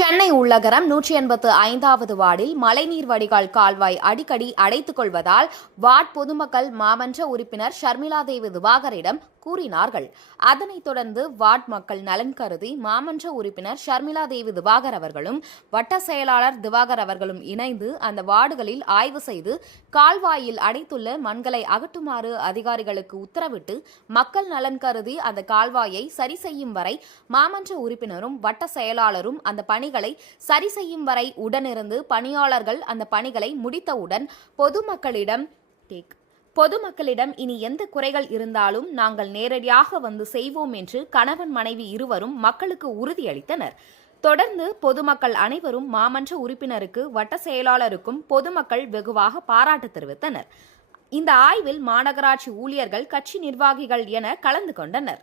சென்னை உள்ளகரம் நூற்றி எண்பத்து ஐந்தாவது வார்டில் மழைநீர் வடிகால் கால்வாய் அடிக்கடி அடைத்துக் கொள்வதால் வார்ட் பொதுமக்கள் மாமன்ற உறுப்பினர் ஷர்மிளா தேவி திவாகரிடம் கூறினார்கள். அதனைத் தொடர்ந்து வார்ட் மக்கள் நலன் கருதி மாமன்ற உறுப்பினர் ஷர்மிளா தேவி திவாகர் அவர்களும் வட்ட செயலாளர் திவாகர் அவர்களும் இணைந்து அந்த வார்டுகளில் ஆய்வு செய்து கால்வாயில் அடைத்துள்ள மண்களை அகற்றுமாறு அதிகாரிகளுக்கு உத்தரவிட்டு மக்கள் நலன் கருதி அந்த கால்வாயை சரி செய்யும் வரை மாமன்ற உறுப்பினரும் வட்ட செயலாளரும் அந்த பணிகளை சரி செய்யும் வரை உடனிருந்து பணியாளர்கள் அந்த பணிகளை முடித்தவுடன் பொதுமக்களிடம் டேக் பொதுமக்களிடம் இனி எந்த குறைகள் இருந்தாலும் நாங்கள் நேரடியாக வந்து செய்வோம் என்று கணவன் மனைவி இருவரும் மக்களுக்கு உறுதியளித்தனர். தொடர்ந்து பொதுமக்கள் அனைவரும் மாமன்ற உறுப்பினருக்கு வட்ட செயலாளருக்கும் பொதுமக்கள் வெகுவாக பாராட்டு தெரிவித்தனர். இந்த ஆய்வில் மாநகராட்சி ஊழியர்கள் கட்சி நிர்வாகிகள் என கலந்து கொண்டனர்.